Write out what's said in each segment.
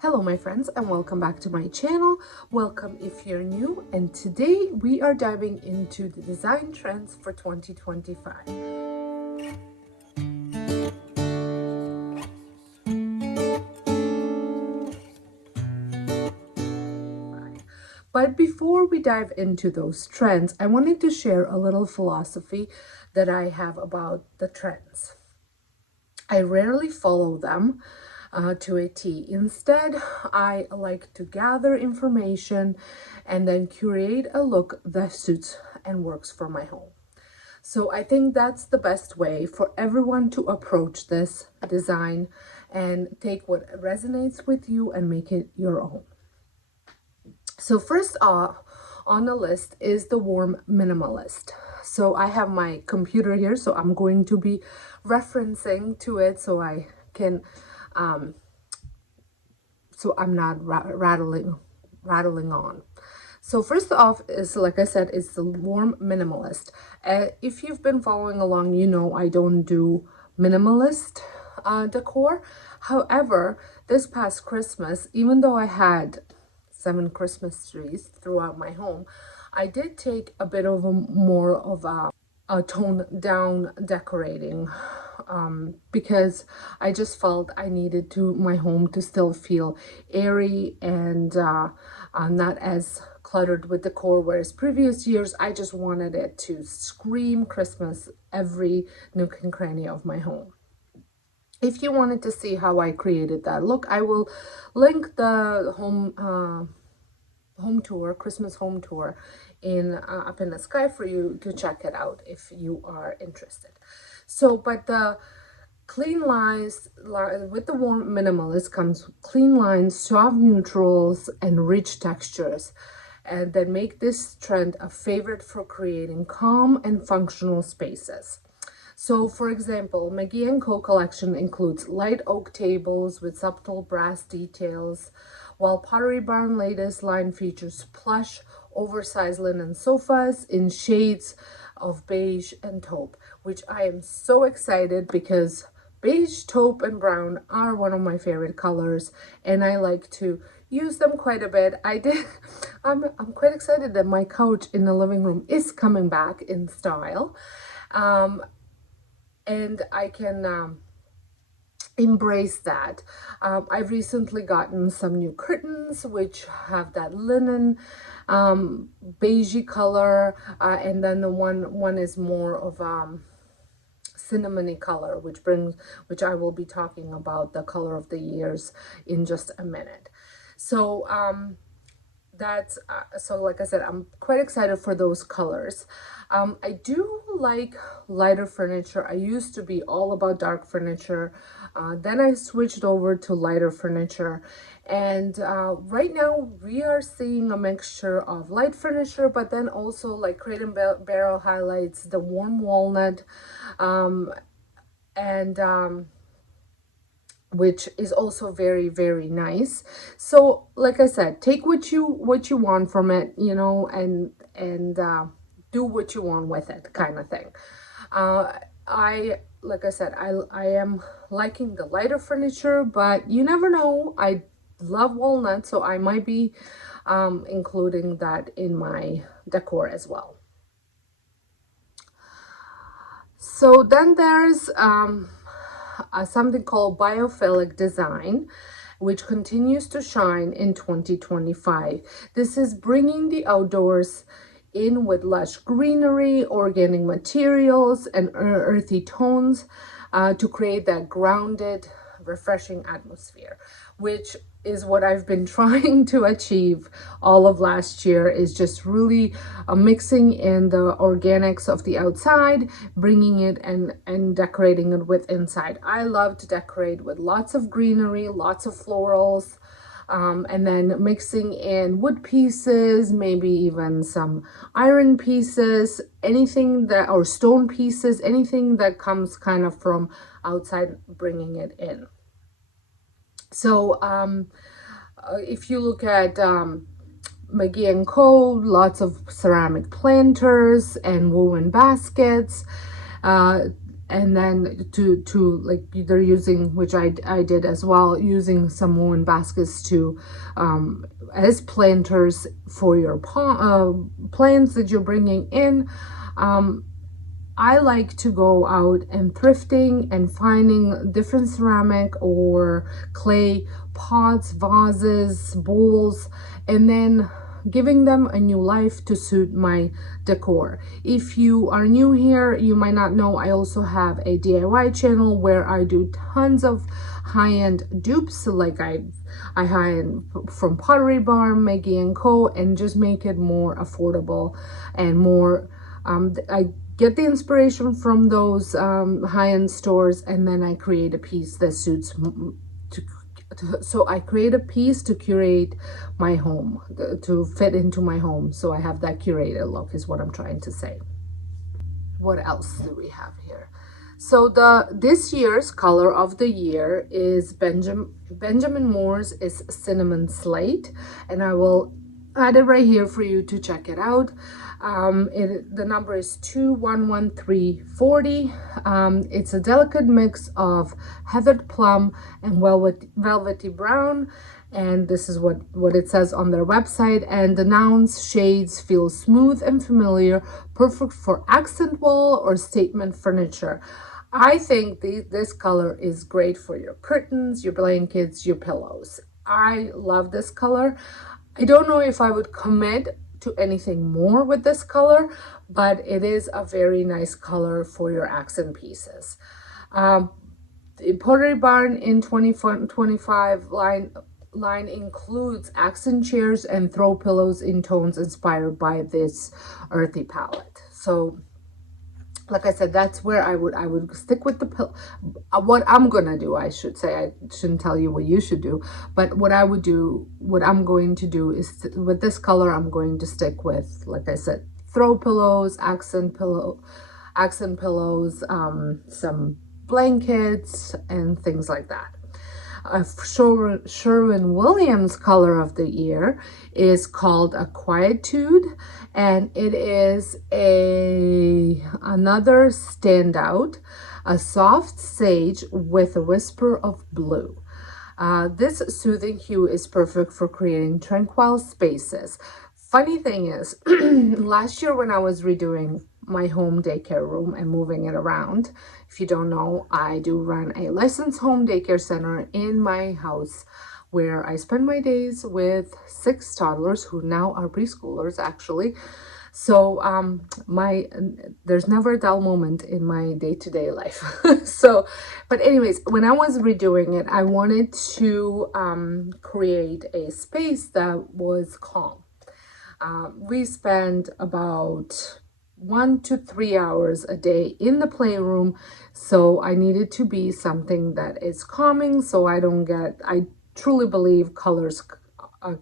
Hello my friends and welcome back to my channel. Welcome if you're new, and today we are diving into the design trends for 2025. But before we dive into those trends, I wanted to share a little philosophy that I have about the trends. I rarely follow them to a T. Instead, I like to gather information and then curate a look that suits and works for my home. So I think that's the best way for everyone to approach this design and take what resonates with you and make it your own. So first on the list is the warm minimalist. So I have my computer here, so I'm going to be referencing to it so I can so I'm not rattling on. So first off is, like I said, it's the warm minimalist. If you've been following along, you know I don't do minimalist decor. However, this past Christmas, even though I had 7 Christmas trees throughout my home, I did take a bit of more of a toned down decorating because I just felt I needed my home to still feel airy and not as cluttered with decor, whereas previous years I just wanted it to scream Christmas every nook and cranny of my home. If you wanted to see how I created that look, I will link the home tour, Christmas home tour in up in the sky for you to check it out if you are interested. So, but the clean lines, with the warm minimalist comes clean lines, soft neutrals, and rich textures, and that make this trend a favorite for creating calm and functional spaces. So, for example, McGee Co collection includes light oak tables with subtle brass details, while Pottery Barn latest line features plush, oversized linen sofas in shades of beige and taupe, which I am so excited because beige, taupe, and brown are one of my favorite colors, and I like to use them quite a bit. I'm quite excited that my couch in the living room is coming back in style. And I can embrace that. I've recently gotten some new curtains which have that linen beigey color, and then the one is more of cinnamony color, which I will be talking about the color of the years in just a minute. So that's so like I said, I'm quite excited for those colors. I do like lighter furniture. I used to be all about dark furniture, then I switched over to lighter furniture, and right now we are seeing a mixture of light furniture, but then also like Crate and Barrel highlights the warm walnut, and which is also very, very nice. So like I said, take what you want from it, you know, and do what you want with it, kind of thing. Like I said, I am liking the lighter furniture, but you never know. I love walnut, so I might be including that in my decor as well. So then there's something called Biophilic design, which continues to shine in 2025. This is bringing the outdoors in with lush greenery, organic materials, and earthy tones to create that grounded, refreshing atmosphere, which is what I've been trying to achieve all of last year, is just really mixing in the organics of the outside, bringing it and decorating it with inside. I love to decorate with lots of greenery, lots of florals, and then mixing in wood pieces, maybe even some iron pieces, anything that, or stone pieces, anything that comes kind of from outside, bringing it in. So if you look at McGee Co, lots of ceramic planters and woven baskets. and then to like they're using, which I did as well, using some woven baskets to as planters for your plants that you're bringing in. I like to go out and thrifting and finding different ceramic or clay pots, vases, bowls, and then giving them a new life to suit my decor. If you are new here, you might not know I also have a DIY channel where I do tons of high-end dupes, like I high-end from Pottery Barn, McGee Co, and just make it more affordable and more I get the inspiration from those high-end stores, and then I create a piece that suits so I create a piece to curate my home, to fit into my home, so I have that curated look is what I'm trying to say. What else do we have here? So this year's color of the year is Benjamin Moore's is Cinnamon Slate, and I will add it right here for you to check it out. The number is 211340. It's a delicate mix of heathered plum and velvety brown, and this is what it says on their website. And the nouns shades feel smooth and familiar, perfect for accent wall or statement furniture. I think this color is great for your curtains, your blankets, your pillows. I love this color. I don't know if I would commit to anything more with this color, but it is a very nice color for your accent pieces. The Pottery Barn in 2025 line includes accent chairs and throw pillows in tones inspired by this earthy palette. So like I said, that's where I would stick with the what I'm gonna do, I should say. I shouldn't tell you what you should do, but what I'm going to do is with this color, I'm going to stick with, like I said, throw pillows, accent pillows, some blankets and things like that. Sherwin Williams color of the year is called a Quietude, and it is another standout, a soft sage with a whisper of blue. This soothing hue is perfect for creating tranquil spaces. Funny thing is, last year when I was redoing my home daycare room and moving it around, if you don't know, I do run a licensed home daycare center in my house where I spend my days with 6 toddlers who now are preschoolers actually. So there's never a dull moment in my day-to-day life. So, but anyways, when I was redoing it, I wanted to create a space that was calm. We spend about 1 to 3 hours a day in the playroom, so I needed to be something that is calming, so I truly believe colors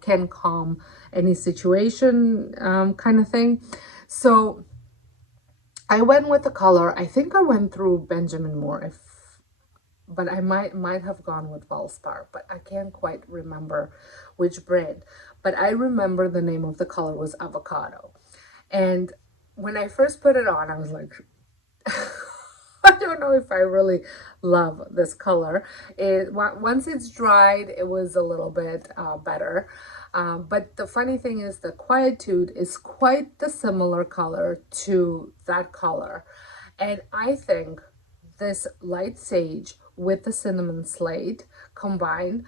can calm any situation, kind of thing. So I went with the color. I think I went through Benjamin Moore, but I might have gone with Valspar, but I can't quite remember which brand. But I remember the name of the color was Avocado. And when I first put it on, I was like, I don't know if I really love this color. Once it's dried, it was a little bit better. But the funny thing is the Quietude is quite the similar color to that color. And I think this light sage with the cinnamon slate combined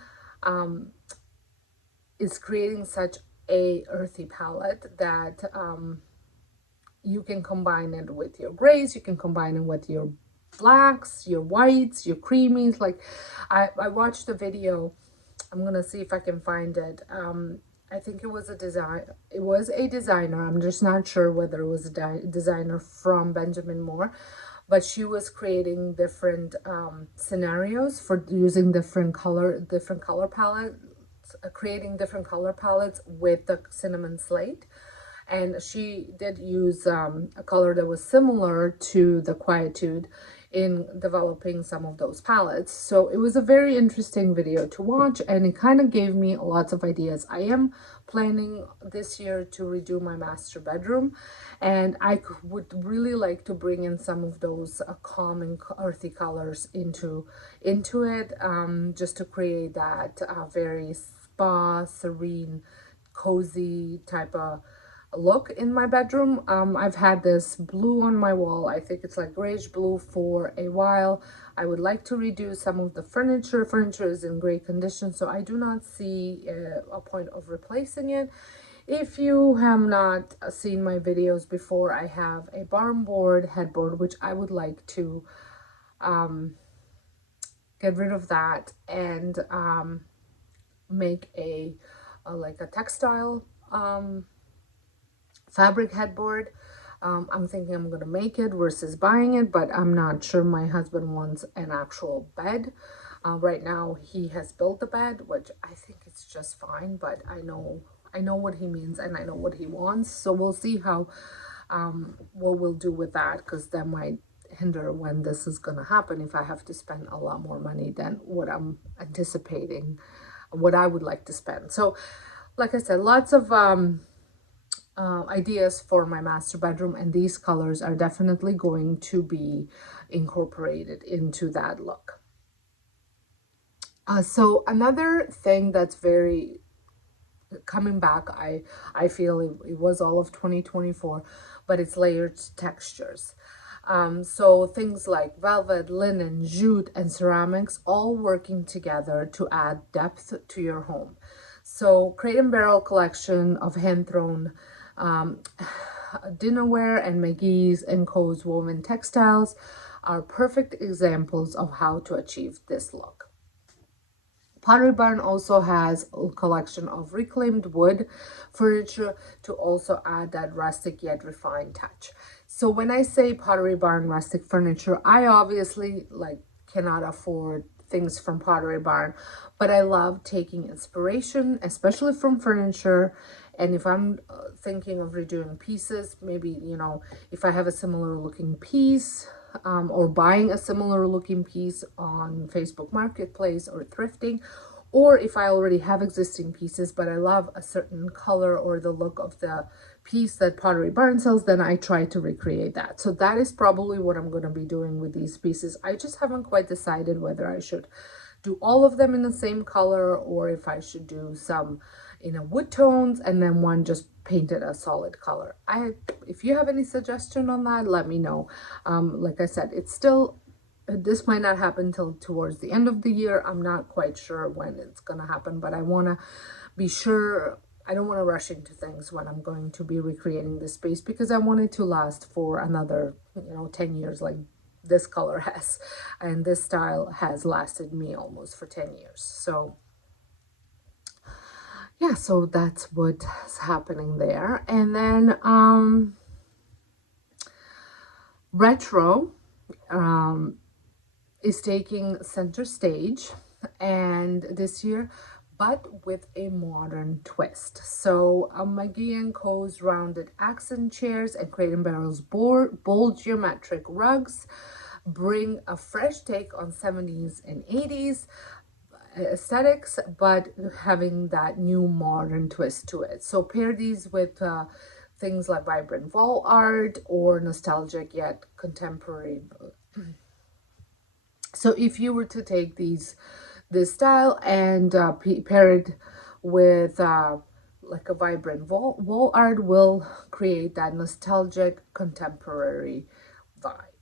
is creating such a earthy palette that you can combine it with your grays, you can combine it with your blacks, your whites, your creamies. Like I watched a video, I'm gonna see if I can find it. I think it was a designer. I'm just not sure whether it was a designer from Benjamin Moore, but she was creating different scenarios for using different color palettes, creating different color palettes with the cinnamon slate. And she did use a color that was similar to the Quietude. in developing some of those palettes. So it was a very interesting video to watch, and it kind of gave me lots of ideas. I am planning this year to redo my master bedroom, and I would really like to bring in some of those calm and earthy colors into it, just to create that very spa, serene, cozy type of look in my bedroom. I've had this blue on my wall. I think it's like grayish blue for a while. I would like to redo some of the furniture. Furniture is in great condition, so I do not see a point of replacing it. If you have not seen my videos before, I have a barn board headboard, which I would like to get rid of that and make like a textile fabric headboard. I'm thinking I'm gonna make it versus buying it, but I'm not sure. My husband wants an actual bed. Right now he has built the bed, which I think it's just fine, but I know what he means and I know what he wants. So we'll see how what we'll do with that, because that might hinder when this is gonna happen if I have to spend a lot more money than what I'm anticipating, what I would like to spend. So like I said, lots of ideas for my master bedroom, and these colors are definitely going to be incorporated into that look. So another thing that's very coming back, I feel it was all of 2024, but it's layered textures. So things like velvet, linen, jute, and ceramics all working together to add depth to your home. So Crate and Barrel collection of hand-thrown dinnerware and McGee's and Co.'s woven textiles are perfect examples of how to achieve this look. Pottery Barn also has a collection of reclaimed wood furniture to also add that rustic yet refined touch. So when I say Pottery Barn rustic furniture, I obviously cannot afford things from Pottery Barn, but I love taking inspiration, especially from furniture. And if I'm thinking of redoing pieces, maybe, if I have a similar looking piece, or buying a similar looking piece on Facebook Marketplace or thrifting, or if I already have existing pieces, but I love a certain color or the look of the piece that Pottery Barn sells, then I try to recreate that. So that is probably what I'm going to be doing with these pieces. I just haven't quite decided whether I should do all of them in the same color, or if I should do some in a wood tones and then one just painted a solid color. If you have any suggestion on that, let me know. Like I said, it's still, this might not happen till towards the end of the year. I'm not quite sure when it's gonna happen, but I want to be sure. I don't want to rush into things when I'm going to be recreating this space, because I want it to last for another 10 years like this color has, and this style has lasted me almost for 10 years. So yeah, so that's what's happening there. And then retro is taking center stage, and this year, but with a modern twist. So McGee Co.'s rounded accent chairs and Crate and Barrel's bold geometric rugs bring a fresh take on 70s and 80s aesthetics, but having that new modern twist to it. So pair these with things like vibrant wall art or nostalgic yet contemporary. So if you were to take this style and pair it with like a vibrant wall art, will create that nostalgic contemporary vibe.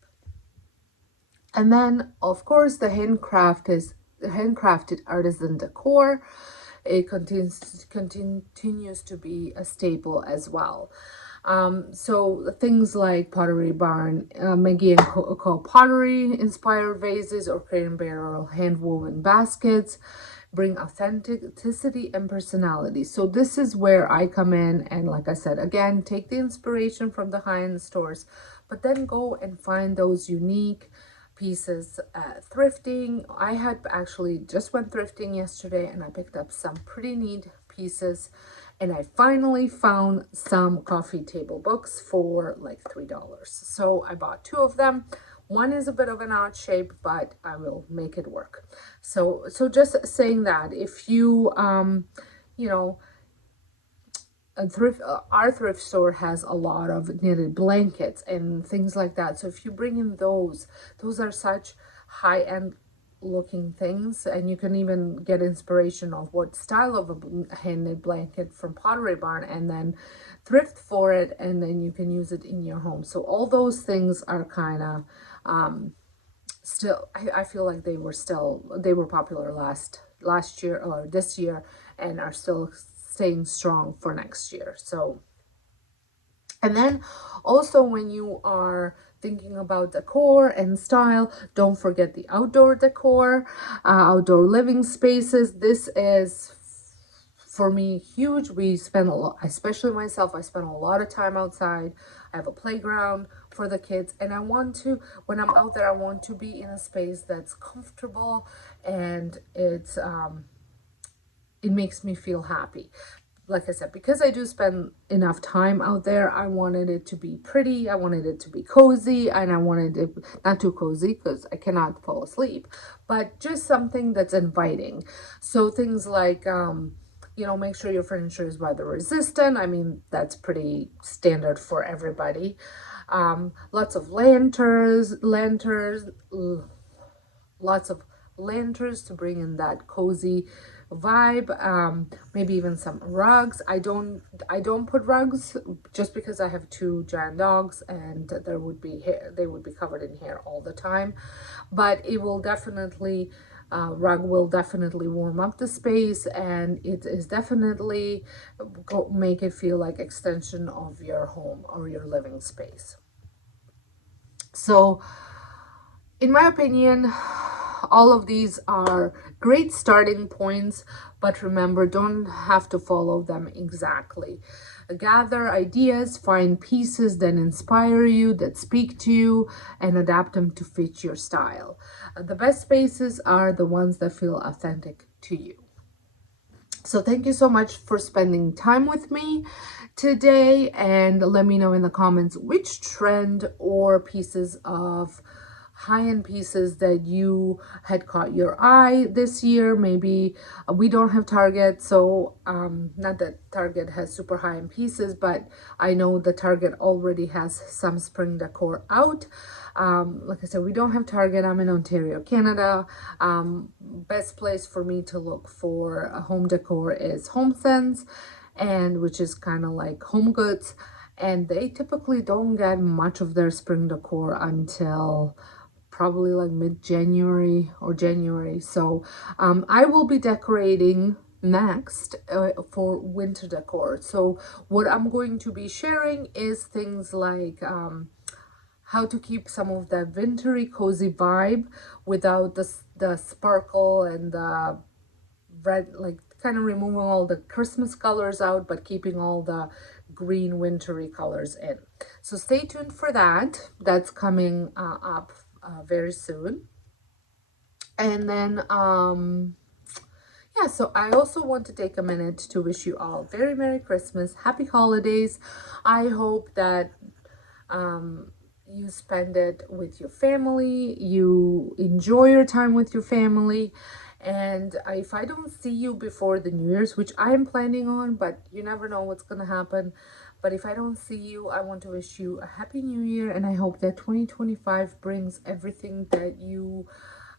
And then of course the handcrafted artisan decor, it continues to be a staple as well. So things like Pottery Barn, McGee Co pottery inspired vases, or Crate and Barrel hand woven baskets bring authenticity and personality. So this is where I come in, and like I said, again, take the inspiration from the high-end stores, but then go and find those unique pieces thrifting. I had actually just went thrifting yesterday, and I picked up some pretty neat pieces, and I finally found some coffee table books for like $3. So I bought 2 of them. One is a bit of an odd shape, but I will make it work. So just saying that if you, you know, our thrift store has a lot of knitted blankets and things like that. So if you bring in those are such high-end looking things, and you can even get inspiration of what style of a hand-knit blanket from Pottery Barn and then thrift for it, and then you can use it in your home. So all those things are kind of still, I feel like they were popular last year or this year, and are still staying strong for next year. So, and then also when you are thinking about decor and style, don't forget the outdoor decor, outdoor living spaces. This is for me huge. We spend a lot, especially myself, I spend a lot of time outside. I have a playground for the kids, and I want to, when I'm out there, I want to be in a space that's comfortable, and it makes me feel happy. Like I said, because I do spend enough time out there, I wanted it to be pretty, I wanted it to be cozy, and I wanted it not too cozy because I cannot fall asleep, but just something that's inviting. So things like, make sure your furniture is weather resistant. I mean, that's pretty standard for everybody. Lots of lots of lanterns to bring in that cozy vibe. Maybe even some rugs. I don't put rugs just because I have two giant dogs, and there would be hair, they would be covered in hair all the time, but it will definitely, rug will definitely warm up the space, and it is definitely make it feel like extension of your home or your living space. So in my opinion, all of these are great starting points, but remember, don't have to follow them exactly. Gather ideas, find pieces that inspire you, that speak to you, and adapt them to fit your style. The best spaces are the ones that feel authentic to you. So thank you so much for spending time with me today, and let me know in the comments which trend or pieces of high-end pieces that you had caught your eye this year. Maybe we don't have Target, so not that Target has super high-end pieces, but I know the Target already has some spring decor out. Like I said, we don't have Target. I'm in Ontario, Canada. Best place for me to look for a home decor is HomeSense, and which is kind of like Home Goods, and they typically don't get much of their spring decor until probably like mid-January or January. So I will be decorating next for winter decor. So what I'm going to be sharing is things like how to keep some of that wintry cozy vibe without the sparkle and the red, like kind of removing all the Christmas colors out, but keeping all the green wintry colors in. So stay tuned for that. That's coming up very soon. And then yeah, so I also want to take a minute to wish you all very Merry Christmas, Happy Holidays. I hope that you spend it with your family, you enjoy your time with your family. And if I don't see you before the New Year's, which I am planning on, but you never know what's going to happen. But if I don't see you, I want to wish you a Happy New Year, and I hope that 2025 brings everything that you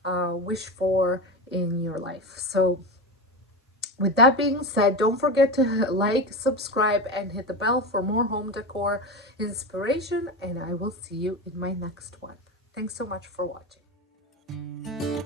wish for in your life. So with that being said, don't forget to like, subscribe, and hit the bell for more home decor inspiration, and I will see you in my next one. Thanks so much for watching.